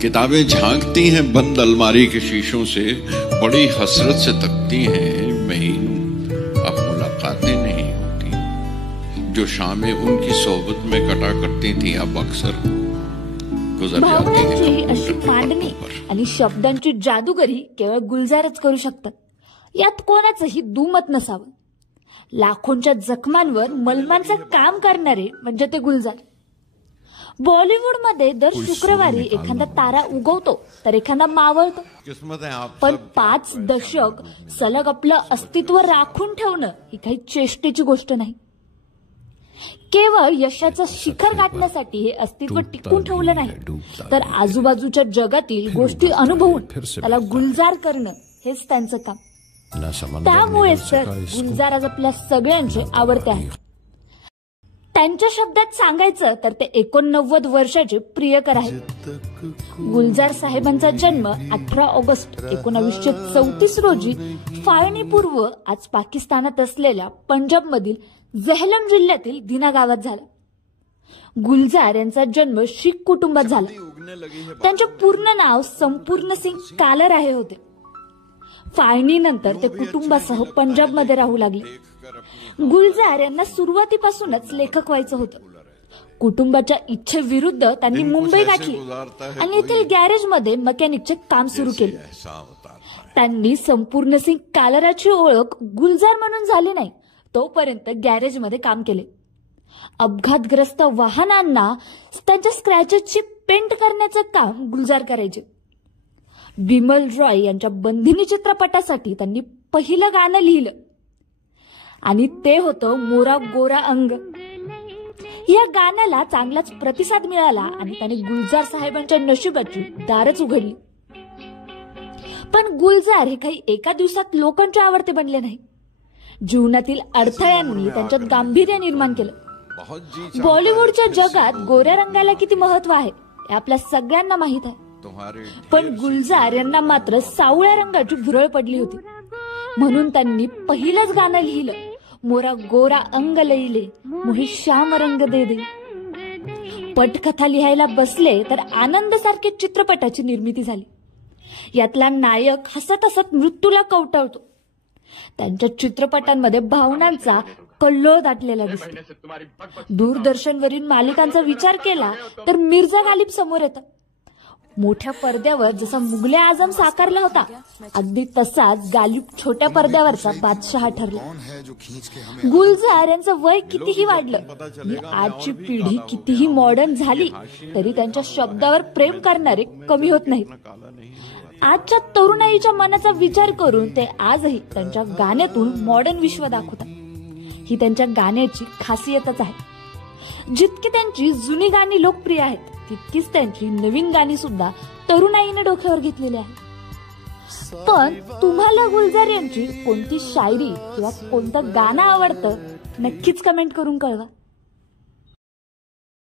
किताबें झांकती हैं बंद अलमारी के शीशों से, बड़ी हसरत से तकती हैं महीनों अब मुलाकातें नहीं होती। जो शामें उनकी सोबत में कटा करती थी अब अक्सर गुजर जाती हैं अशी मांडणी आणि शब्दांची जादूगरी केवळ गुलजारच करू शकतात, यात कोणाचंही दुमत नसावं। लाखोंच्या जखमांवर मलमांचं काम करणारे म्हणजे ते गुलजार। बॉलिवूडमध्ये दर शुक्रवारी एखादा तारा उगवतो तर एखादा मावळतो, पण 5 दशक सलग आपलं अस्तित्व राखून ठेवणं ही काही चेष्टेची गोष्ट नाही। केवळ यशाचं शिखर गाठण्यासाठी हे अस्तित्व टिकून ठेवलं नाही, तर आजूबाजूच्या जगातील गोष्टी अनुभवून त्याला गुलजार करणं हेच त्यांचं काम। त्यामुळेच तर गुलजार आज आपल्या सगळ्यांचे आवडते आहे। त्यांच्या शब्दात सांगायचं तर ते 89 वर्षाचे प्रियकर आहेत। गुलजार साहेबांचा जन्म 18 ऑगस्ट 1934 रोजी फाळणी पूर्व आज पाकिस्तानात असलेल्या पंजाब मधील झेहलम जिल्ह्यातील दिना गावात झाला। गुलजार यांचा जन्म शीख कुटुंबात झाला। त्यांचे पूर्ण नाव संपूर्ण सिंग कालराहे होते। फाळणीनंतर ते कुटुंबासह पंजाबमध्ये राहू लागले। गुलजार यांना सुरुवातीपासूनच लेखक व्हायचं होतं। कुटुंबाच्या इच्छेविरुद्ध त्यांनी मुंबई गाठली आणि येथील गॅरेजमध्ये मेकॅनिकचे काम सुरू केले। त्यांनी संपूर्ण सिंग कालराची ओळख गुलजार म्हणून झाली नाही तोपर्यंत गॅरेजमध्ये काम केले। अपघातग्रस्त वाहनांना त्यांच्या स्क्रॅचेसची पेंट करण्याचं काम गुलजार करायचे। बिमल रॉय यांच्या बंदिनी चित्रपटासाठी त्यांनी पहिलं गाणं लिहिलं आणि ते होतं मोरा गोरा अंग। या गाण्याला चांगलाच प्रतिसाद मिळाला आणि त्याने गुलजार साहेबांच्या नशिबाची दारच उघडली। पण गुलजार हे काही एका दिवसात लोकांचे आवडते बनले नाही। जीवनातील अडथळ्यांनी त्यांच्यात गांभीर्य निर्माण केलं। बॉलिवूडच्या जगात गोऱ्या रंगाला किती महत्व आहे हे आपल्या सगळ्यांना माहित आहे, पण गुलजार यांना मात्र सावळ्या रंगाची भुरळ पडली होती। म्हणून त्यांनी पहिलंच गाणं लिहिलं, मोरा गोरा अंग लईले मोहि श्याम रंग दे दे। पटकथा लिहायला बसले तर आनंद सारखे चित्रपटाची निर्मिती झाली। यातला नायक हसत हसत मृत्यूला कवटाळतो। त्यांच्या चित्रपटांमध्ये भावनांचा कल्लोळ दाटलेला दिसतो। दूरदर्शनवरील मालिकांचा विचार केला तर मिर्झा गालिब समोर येतं। मोठ्या पडद्यावर जसा मुगले आझम साकारला होता, अगदी तसाच गालिब छोट्या पडद्यावरचा बादशहा ठरला। गुलजार यांचं वय कितीही वाढलं, आजची पिढी कितीही मॉडर्न झाली तरी त्यांच्या शब्दावर प्रेम करणारे कमी होत नाहीत। आजच्या तरुणाईच्या मनाचा विचार करून ते आजही त्यांच्या गाण्यातून मॉडर्न विश्व दाखवतात। ही त्यांच्या गाण्याची खासियतच आहे। जितकी त्यांची जुनी गाणी लोकप्रिय आहेत तितकीच त्यांची नवीन गाणी सुद्धा तरुणाईने डोक्यावर घेतलेली आहेत। पण तुम्हाला गुलजार यांची कोणती शायरी किंवा कोणतं गाणं आवडतं नक्कीच कमेंट करून कळवा।